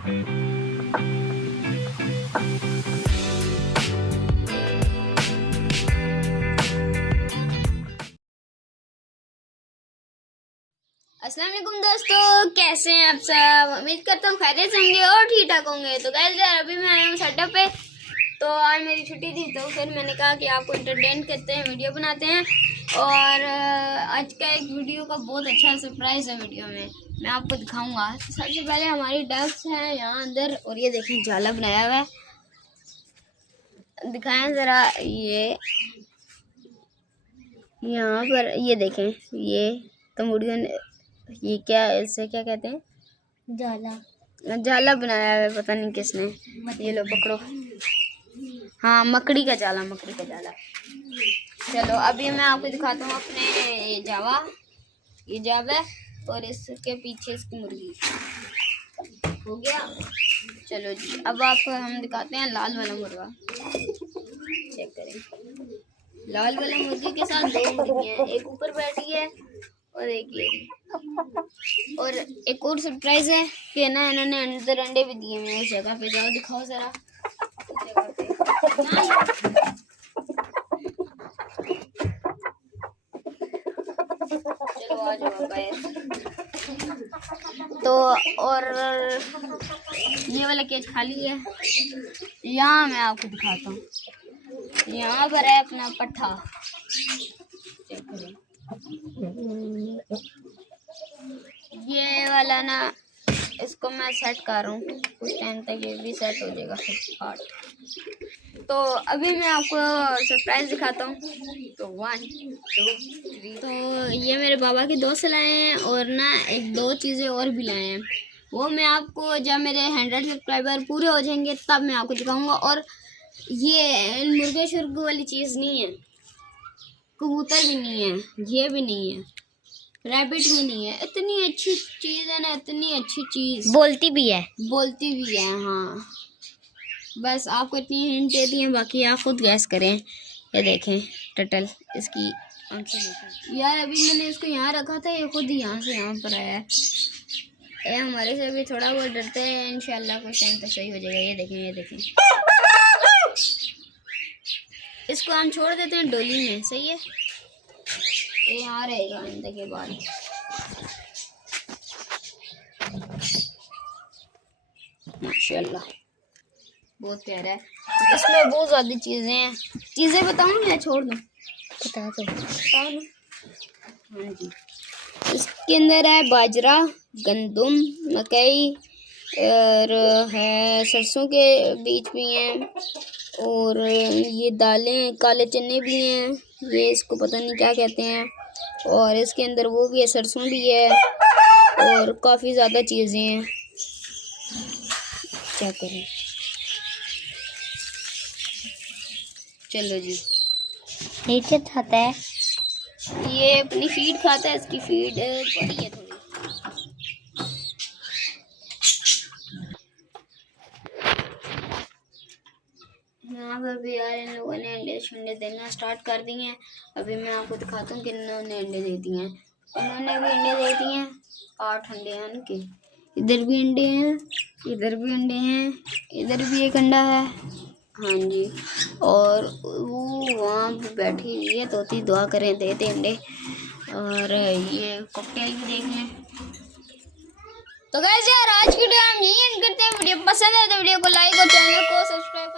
अस्सलाम वालेकुम दोस्तों, कैसे हैं आप सब। उम्मीद करता हूँ खैरियत से होंगे और ठीक ठाक होंगे। तो गाइस यार अभी मैं आया हूँ सेटअप पे। तो आज मेरी छुट्टी थी तो फिर मैंने कहा कि आपको एंटरटेन करते हैं, वीडियो बनाते हैं। और आज का एक वीडियो का बहुत अच्छा सरप्राइज़ है। वीडियो में मैं आपको दिखाऊँगा। तो सबसे पहले हमारी डक्स हैं यहाँ अंदर, और ये देखें जाला बनाया हुआ है। दिखाएँ ज़रा, ये यहाँ पर ये देखें, ये तंबूरियों ने, ये क्या, इसे क्या कहते हैं, जाला बनाया है, पता नहीं किसने। ये लो पकड़ो, हाँ मकड़ी का जाला। चलो अभी मैं आपको दिखाता हूँ अपने जावा, ये जावा और इसके पीछे इसकी मुर्गी। हो गया। चलो जी अब आपको हम दिखाते हैं लाल वाला मुर्गा। चेक करें, लाल वाला मुर्गी के साथ दो मुर्गियाँ, एक ऊपर बैठी है और एक ये। और एक और सरप्राइज है कि ना इन्होंने अंदर अंडे भी दिए हैं उस जगह पे। जाओ दिखाओ जरा उस जगह पे। चलो आ जाओ तो। और ये वाला केज खाली है। यहाँ मैं आपको दिखाता हूँ, यहाँ पर है अपना पट्ठा। ये वाला ना, इसको मैं सेट कर रहा हूँ, कुछ टाइम तक ये भी सेट हो जाएगा फिट। तो अभी मैं आपको सरप्राइज दिखाता हूँ। तो 1 2 3। तो ये मेरे बाबा के दोस्त लाए हैं और ना एक दो चीज़ें और भी लाए हैं। वो मैं आपको जब मेरे 100 सब्सक्राइबर पूरे हो जाएंगे तब मैं आपको दिखाऊंगा। और ये मुर्गे शुर्गे वाली चीज़ नहीं है, कबूतर भी नहीं है, ये भी नहीं है, रैबिट भी नहीं है। इतनी अच्छी चीज़ है ना, इतनी अच्छी चीज़। बोलती भी है हाँ। बस आपको इतनी हिंट दे दी है, बाकी आप खुद गैस करें। ये देखें टटल, इसकी आंखें देखें यार। अभी मैंने इसको यहाँ रखा था, ये खुद ही यहाँ से यहाँ पर आया है। ये हमारे से भी थोड़ा बहुत डरते हैं, इंशाल्लाह कुछ टाइम तक सही हो जाएगा। ये देखें इसको हम छोड़ देते हैं डोली में, सही है। ये यहाँ रहेगा अंदर के बाद। माशाल्लाह बहुत प्यारा है। इसमें बहुत ज़्यादा चीज़ें हैं। चीज़ें बताऊँ या छोड़ दूँ? बता दो। हाँ जी, इसके अंदर है बाजरा, गंदम, मकई और है सरसों के बीज भी हैं, और ये दालें, काले चने भी हैं। ये इसको पता नहीं क्या कहते हैं। और इसके अंदर वो भी है, सरसों भी है, और काफ़ी ज़्यादा चीज़ें हैं। क्या करें, चलो जी। नीचे खाता है, ये अपनी फीड खाता है, इसकी फीड बड़ी है थोड़ी। यहाँ पर भी यार इन लोगों ने अंडे शुंडे देना स्टार्ट कर दिए हैं। अभी मैं आपको दिखाता हूँ कि इन्होंने अंडे दे दिए हैं। इन्होंने भी अंडे दे दिए हैं, 8 अंडे हैं इनके। इधर भी अंडे हैं, इधर भी अंडे हैं, इधर भी एक अंडा है। हाँ जी, और वो वहाँ पे बैठी हुई है तोती, दुआ करें दे दे अंडे। और ये कॉकटेल भी देख लें। तो गाइस यार आज की वीडियो हम यही एंड करते हैं। वीडियो पसंद है तो वीडियो को लाइक और चैनल को सब्सक्राइब